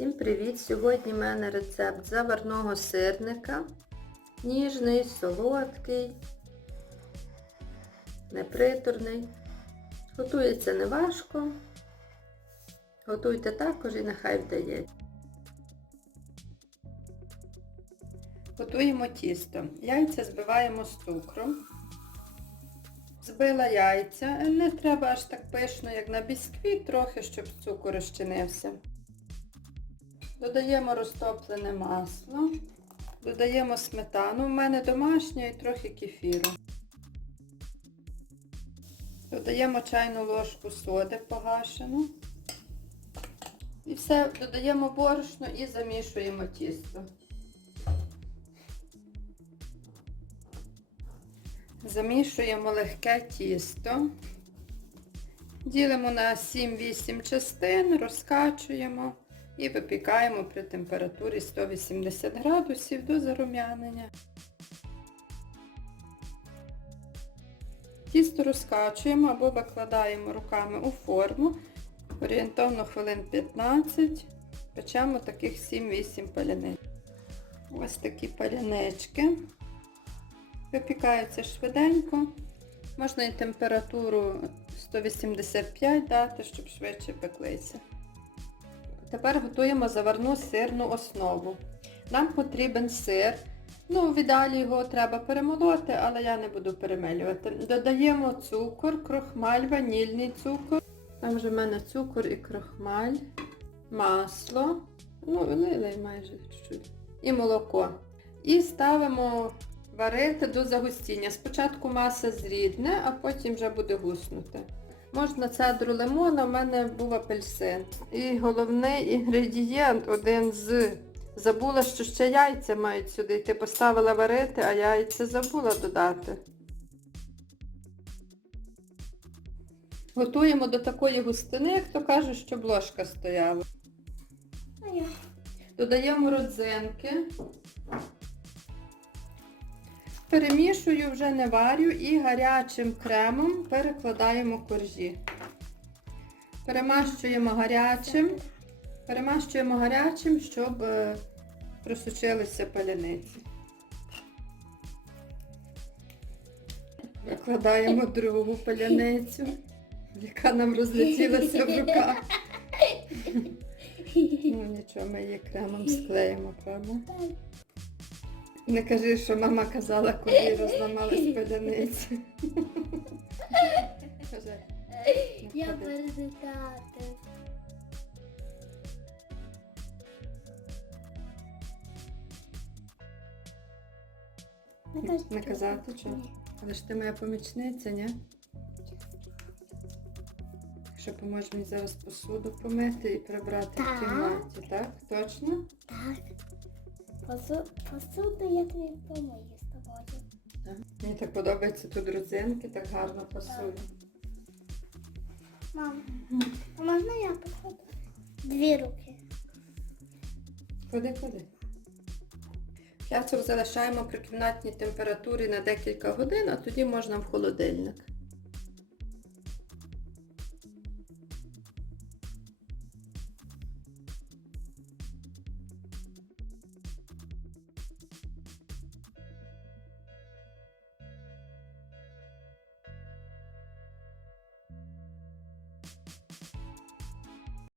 Всім привіт! Сьогодні в мене рецепт заварного сирника. Ніжний, солодкий, неприторний. Готується неважко. Готуйте також і нехай вдається. Готуємо тісто. Яйця збиваємо з цукром. Збила яйця. Не треба аж так пишно, як на бісквіт, трохи, щоб цукор розчинився. Додаємо розтоплене масло. Додаємо сметану. У мене домашня і трохи кефіру. Додаємо чайну ложку соди погашену. І все, додаємо борошно і замішуємо тісто. Замішуємо легке тісто. Ділимо на 7-8 частин, розкачуємо і випікаємо при температурі 180 градусів до зарум'янення. Тісто розкачуємо або викладаємо руками у форму. Орієнтовно хвилин 15 печемо таких 7-8 паляниць. Ось такі палянички. Випікаються швиденько. Можна і температуру 185 дати, щоб швидше пеклися. Тепер готуємо заварну сирну основу. Нам потрібен сир. Ну, в ідеалі його треба перемолоти, але я не буду перемелювати. Додаємо цукор, крохмаль, ванільний цукор. Там вже в мене цукор і крохмаль, масло. Ну, лилий майже чуть-чуть. І молоко. І ставимо варити до загустіння. Спочатку маса зрідне, а потім вже буде гуснути. Можна цедру лимона, в мене був апельсин. І головний інгредієнт, один з. Забула, що ще яйця мають сюди йти. Поставила варити, а яйця забула додати. Готуємо до такої густини, як то кажуть, щоб ложка стояла. Додаємо родзинки. Перемішую, вже не варю і гарячим кремом перекладаємо коржі. Перемащуємо гарячим, перемащуємо гарячим, щоб е, просучилися паляниці. Викладаємо другу паляницю, яка нам розлетілася в руках. Ну нічого, ми її кремом склеїмо, правда? Не кажи, що мама казала, коли розламались паляниці. Кажи. Я ходи. передикати. Не казати, що? Але ж ти моя помічниця, ні? Що поможеш мені зараз посуду помити і прибрати в кімнаті, так? Точно? Так. Посу- Посуду я тобі помию з тобою. Так. Мені так подобається тут родзинки, так гарно пасують. Мам, а можна я покладу? Дві руки. Ходи, ходи. П'яцок залишаємо при кімнатній температурі на декілька годин, а тоді можна в холодильник.